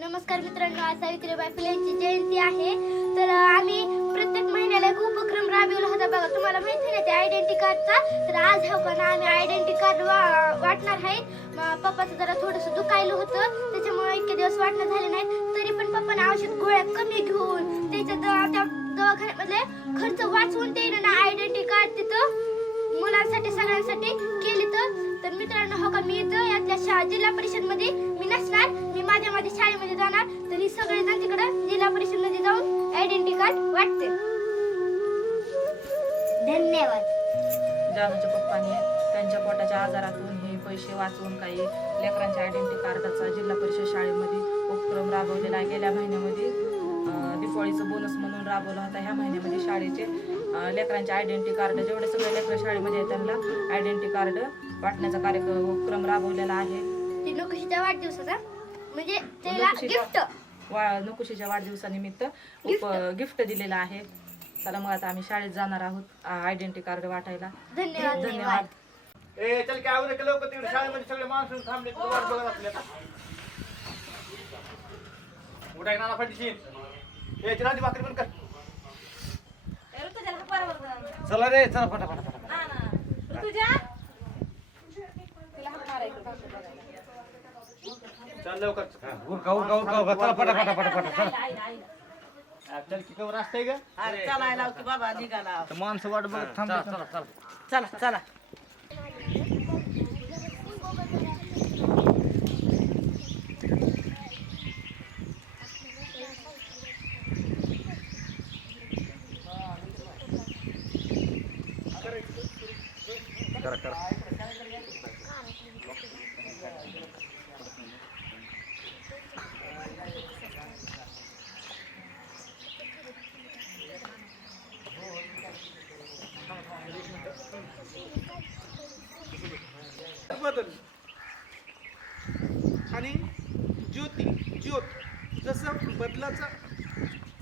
नमस्कार मित्रांनो आज सावित्रीबाई फुलेंची जयंती आहे. तर आम्ही प्रत्येक महिन्याला एक उपक्रम राबविला होता बघा तुम्हाला माहिती आहे ना ते आयडेंटी कार्डचा तर आज हो हा पण आम्ही आयडेंटी कार्ड वा वाटणार आहे पप्पाचं जरा थोडंसं दुखायलं होतं त्याच्यामुळे इतके दिवस वाटणं झाले नाहीत. तरी पण पप्पाने औषध गोळ्या कमी घेऊन त्याच्या त्या दवाखान्यामध्ये खर्च वाचवून ते ना आयडेंटी कार्ड तिथं मुलांसाठी सगळ्यांसाठी केली तर. तर मित्रांनो हो का मी इथं यातल्या शा जिल्हा परिषदमध्ये जिल्हा परिषदमध्ये जाऊन आयडेंटी कार्ड वाटते. धन्यवाद. जानूच्या पप्पाने त्यांच्या पोटाच्या आजारातून हे पैसे वाचवून काही लेकरांच्या आयडेंटिटी कार्डाचा जिल्हा परिषद शाळेमध्ये उपक्रम राबवलेला आहे. गेल्या महिन्यामध्ये दिवाळीचं बोनस म्हणून राबवला होता. ह्या महिन्यामध्ये शाळेचे लेकरांचे आयडेंटिटी कार्ड जेवढे सगळे लेकरं शाळेमध्ये आहेत त्यांना आयडेंटिटी कार्ड वाटण्याचा कार्यक्रम उपक्रम राबवलेला आहे. ती नकुशीच्या वाढदिवसाचा म्हणजे त्याला गिफ्ट वा नकुशीच्या वाढदिवसानिमित्त उप गिफ्ट दिलेलं आहे. चला मग आता आम्ही शाळेत जाणार आहोत आयडेंटिटी कार्ड वाटायला. धन्यवाद धन्यवाद. ए चल काय आवडलं लवकर तिकडे शाळेमध्ये सगळे माणसं थांबले तुला वाट बघत असले उठाय नाना फाटीशी ए भाकरी पण कर. चला रे चला फटा फटा फटा चल लवकर. उरका उरका उरका उरका चला चला. चल की कवर असतंय का अरे चालायला की बाबा निघाला. तर माणसं वाट बघत थांबले चला चला चला चला. करा करा. बदल आणि ज्योती ज्योत जसं बदलाचा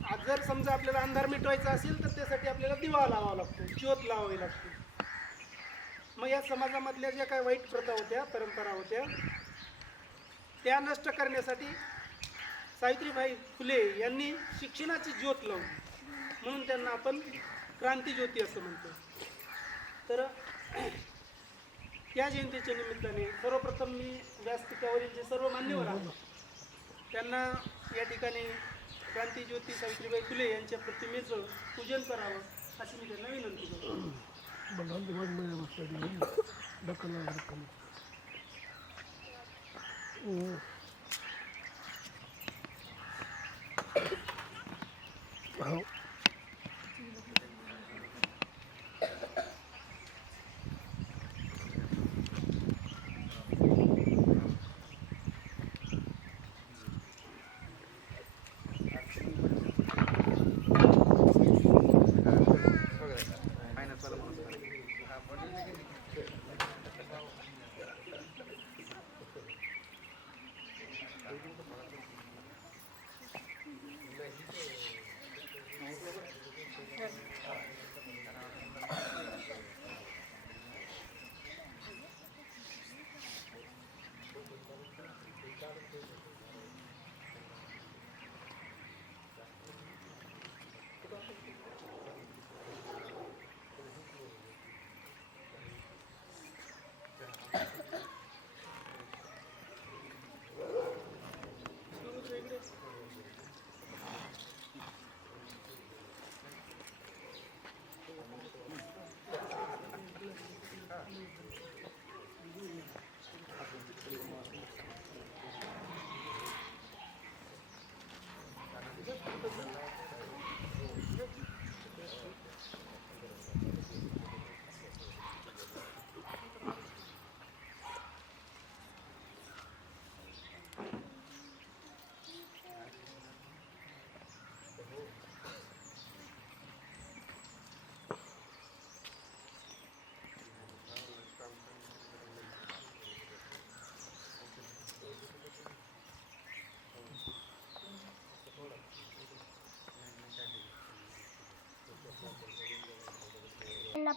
आज जर समजा आपल्याला अंधार मिटवायचा असेल तर त्यासाठी आपल्याला दिवा लावावा लागतो ज्योत लावावी लागते. मग या समाजामधल्या ज्या काही वाईट प्रथा होत्या परंपरा होत्या त्या नष्ट करण्यासाठी सावित्रीबाई फुले यांनी शिक्षणाची ज्योत लावली. म्हणून त्यांना आपण क्रांतीज्योती असं म्हणतो. तर या जयंतीच्या निमित्ताने सर्वप्रथम मी व्यासपीठावरील जे सर्व मान्यवर आहेत त्यांना या ठिकाणी क्रांतीज्योती सावित्रीबाई फुले यांच्या प्रतिमेचं पूजन करावं अशी मी त्यांना विनंती करतो Oh.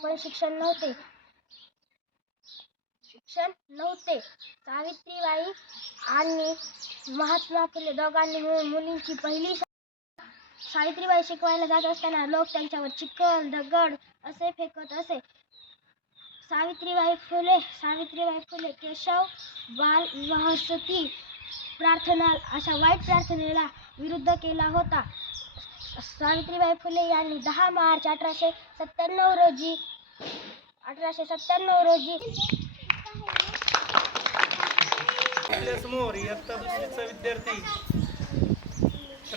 पण शिक्षण नव्हते. शिक्षण नव्हते. सावित्रीबाई आणि महात्मा फुले दोघांनी मिळून मुलींची पहिली सावित्रीबाई शिकवायला जात असताना लोक त्यांच्यावर चिखल दगड असे फेकत असे. सावित्रीबाई फुले सावित्रीबाई फुले केशव बाल विवाहासाठी प्रार्थना अशा वाईट प्रार्थनेला विरुद्ध केला होता. सावित्रीबाई फुले यांनी दहा मार्च अठराशे सत्त्याण्णव रोजी अठराशे सत्त्याण्णव रोजी. आपल्यासमोर इयत्ता दुसरीचा विद्यार्थी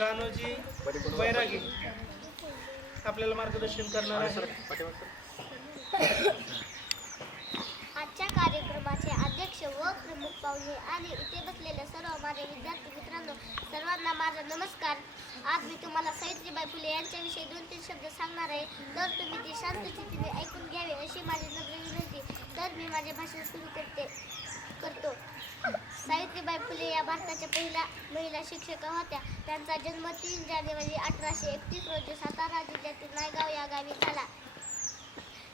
रानोजी बैरागी आपल्याला मार्गदर्शन करणार आहे. आजच्या कार्यक्रमाचे अध्यक्ष व प्रमुख पाहुणे आणि इथे बसलेल्या सर्व माझ्या विद्यार्थी सर्वांना माझा नमस्कार. आज मी तुम्हाला सावित्रीबाई फुले यांच्याविषयी दोन तीन शब्द सांगणार आहे. तर तुम्ही ते शांत स्थितीने ऐकून घ्यावे अशी माझी नम्र विनंती. तर मी माझे भाषण सुरू करते करतो. सावित्रीबाई फुले या भारताच्या पहिल्या महिला शिक्षिका होत्या. त्यांचा जन्म तीन जानेवारी अठराशे एकतीस रोजी सातारा जिल्ह्यातील नायगाव या गावी झाला.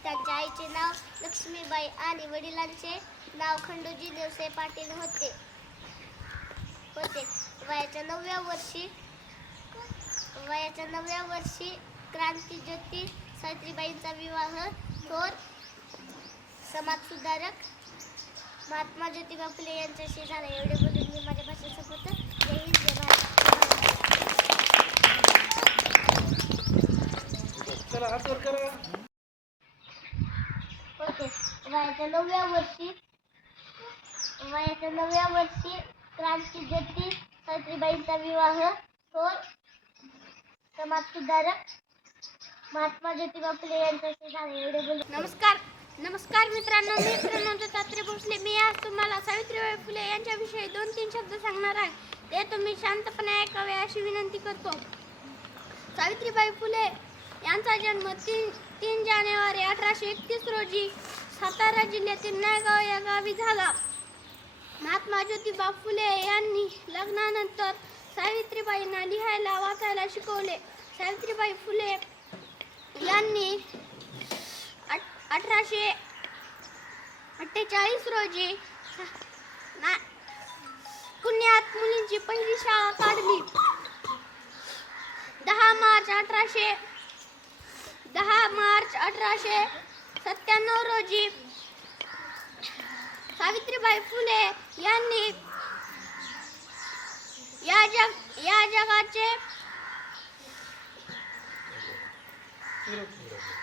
त्यांच्या आईचे नाव लक्ष्मीबाई आणि वडिलांचे नाव खंडोजी देवसे पाटील होते. होते. वयाच्या नवव्या वर्षी वयाच्या नवव्या वर्षी क्रांतीज्योती सावित्रीबाईंचा विवाह थोर समाजसुधारक महात्मा ज्योतिबा फुले यांच्याशी झाला. एवढे बोलून मी माझ्या भाषण संपवतो जय हिंद जय भारत. वयाच्या नवव्या वर्षी वयाच्या नवव्या वर्षी क्रांती ज्योती सावित्रीबाईंचा विवाह थोर समाजसुधारक महात्मा ज्योतिबा फुले यांच्याशी झाले. एवढे बोलू नमस्कार. नमस्कार मित्रांनो मी प्रणव तात्रे भोसले. मी आज तुम्हाला सावित्रीबाई फुले यांच्याविषयी दोन तीन शब्द सांगणार आहे. ते तुम्ही शांतपणे ऐकावे अशी विनंती करतो. सावित्रीबाई फुले यांचा जन्म तीन तीन जानेवारी अठराशे एकतीस रोजी सातारा जिल्ह्यातील नायगाव या गावी झाला. महात्मा ज्योतिबा फुले यांनी लग्नानंतर सावित्रीबाईंना लिहायला वाचायला शिकवले. सावित्रीबाई फुले यांनी अठराशे अठ्ठेचाळीस रोजी ना पुण्यात मुलींची पहिली शाळा काढली. दहा मार्च अठराशे दहा मार्च अठराशे सत्त्याण्णव रोजी सावित्रीबाई फुले यांनी या जग या जगाचे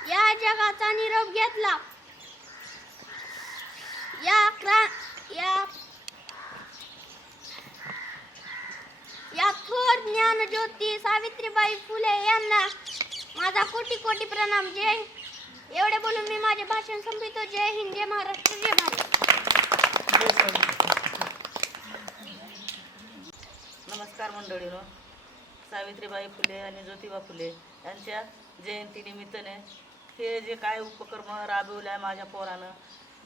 या जगाचा निरोप घेतला. या क्रा या या थोर ज्ञान ज्योती सावित्रीबाई फुले यांना माझा कोटी कोटी प्रणाम. जय एवढे बोलून मी माझे भाषण संपवितो. जय हिंद. जय महाराष्ट्र. जय भारत. नमस्कार मंडळीनो. सावित्रीबाई फुले आणि ज्योतिबा फुले यांच्या जयंतीनिमित्ताने हे जे काय उपक्रम राबवले आहे माझ्या पोरानं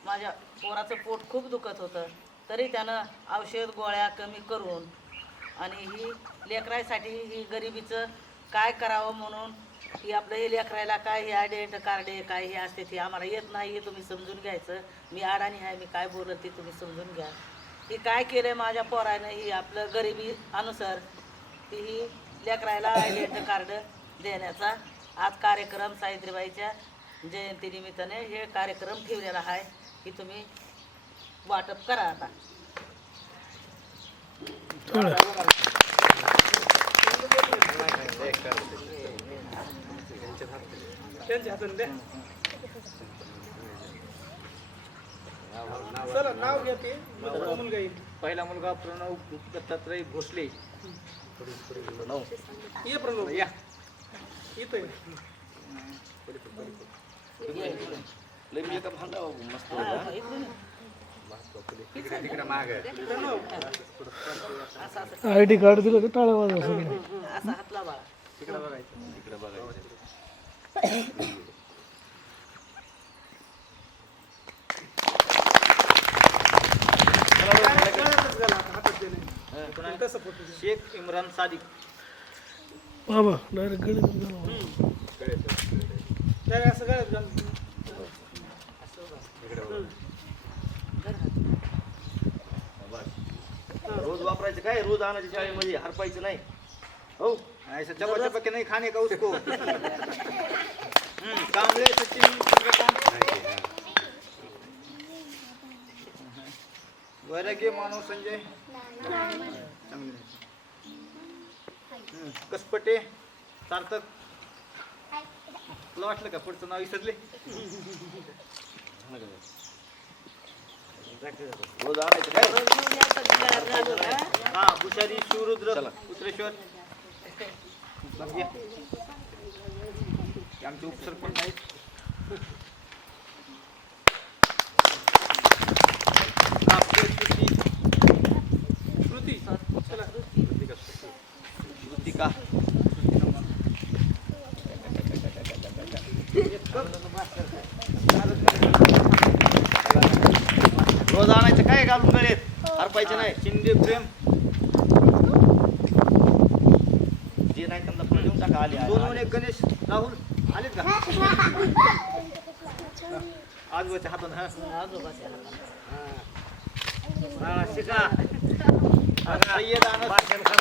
माझ्या पोराचं पोट खूप दुखत होतं. तरी त्यानं औषध गोळ्या कमी करून आणि ही लेकरासाठी ही गरिबीचं काय करावं म्हणून की आपलं हे लेकरायला काय हे आयडेंट आहे काय हे असते ते आम्हाला येत नाही हे तुम्ही समजून घ्यायचं. मी अडाणी आहे मी काय बोलत ते तुम्ही समजून घ्या. ही काय केलं माझ्या पोरानं ही आपलं गरिबी अनुसार ती ही लेकरायला आयडेंट कार्ड देण्याचा आज कार्यक्रम सावित्रीबाईच्या जयंतीनिमित्ताने हे कार्यक्रम ठेवलेला आहे की तुम्ही वाटप करा आता. त्यांच्या हातून द्या चला नाव घ्या ते. मग तो मुलगा येईल पहिला मुलगा प्रणव दत्तात्रय भोसले. ये प्रणव. या. इथं ये. लय मी एका भांडा मस्त तिकडे माग. प्रणव. असं असं आय डी कार्ड दिलं का टाळ्या वाजवा सगळे तिकडे बघायचं तिकडे बघायचं. शेख इम्रान सादिक बाबा डायरेक्ट गणित झाला जरा. असं. हा, रोज वापरायचं काय? रोज आणायचं शाळेमध्ये हरपायचं नाही. हो ऐसा चपा चपा के नहीं खाने का उसको? कांबळे सचिन वैराग्य मानव संजय. चांगले. कसपटे सार्थक. तुला वाटलं का पुढचं नाव विसरले? हा भुशारी शिवरुद्र उत्तरेश्वर हे आमचे उपसरपंच रोज आणायचं काय घालून गळेत हरपायचं नाही. शिंदे प्रेम. जे नाही त्यांना पुढे देऊन टाका. आले दोन म्हणे गणेश राहुल. आलीत का आजोबाच्या हातात हा आजोबाच्या हातात शिका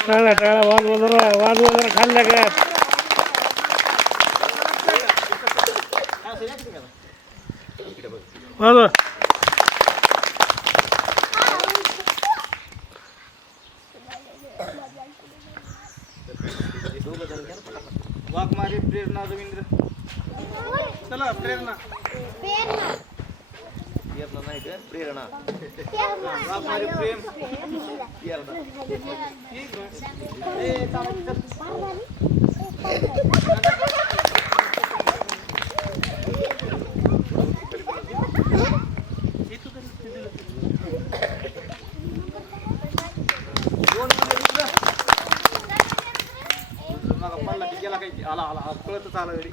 टाळा टाळा वाज वजरा वाज वजरा खाल्ल्या का वाज वाघ मारे प्रेरणा रवींद्र चला प्रेरणा. प्रेरणा. नाही का? प्रेरणा. वाघमारे प्रेम. प्रेरणा. ए, चालायचं, चल. दोन मुलं इकडं. मग पडला की गेला काही? आला आला पळतच आला घरी.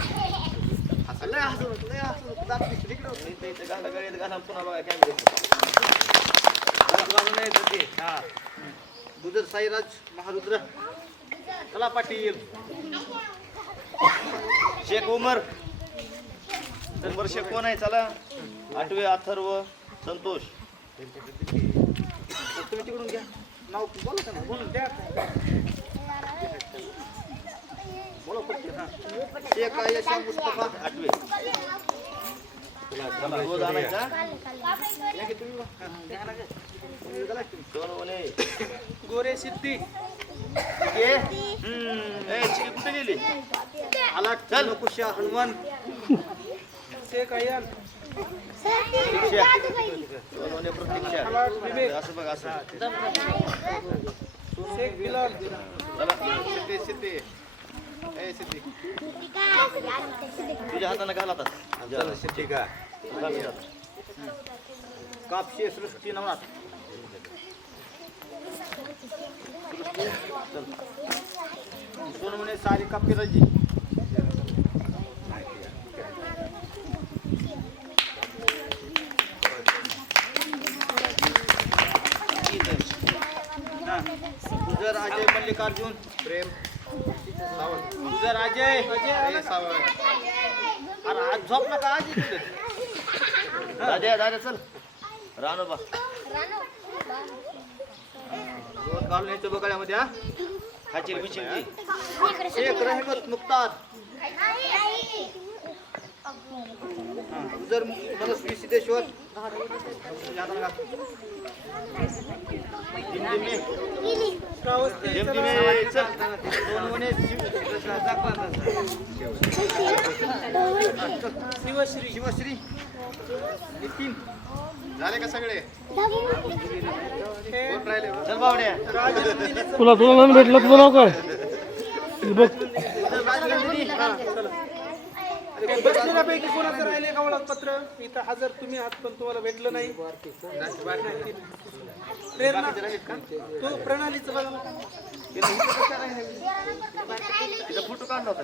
गुजर साईराज महारुद्र कला पाटील शेख उमर शंभर शेख कोण आहे चला आठवे अथर्व संतोष तुम्ही तिकडून घ्या. नाव बोला बोलून द्या शेख आयशा मुस्तफा आठवे रोज आणायचा. गोरे सिद्धी कुठे गेली. आला चल. कुशा हनुमान. शेख अय्यान प्रतीक्षा. असं बघ असं. सिद्धी सिद्धी. तुझ्या हाताने घाल आता. चल कापशी सृष्टी नवनाथ. सृष्टी. सारी कापी सारिका पिरजी हा. गुजर अजय मल्लिकार्जुन प्रेम सावंत गुजर अजय अजय सावंत अरे आज झोप नका आज इकडे दाद्या चल रानोबा रोज घालून यायचं बघायमध्ये हा? खाचील बिचिल शेख रहमत मुक्तार गुजर मनस्वी सिद्धेश्वर दिमदिमे श्रावस्ती दिमदिमे चल. दोन म्हणे शिवश्री. शिवश्री. नितीन. झाले का सगळे? कोण राहिले? चल बावड्या. राजनंदिनीचं तुला तुला नाम भेटलं तुझं नाव काय? बघ कोणाचं राहिले का ओळखपत्र इथं हजर तुम्ही आहात पण तुम्हाला भेटलं नाही प्रेरणा तो प्रणालीचं बघा. ना. तिचा फोटो काढला होता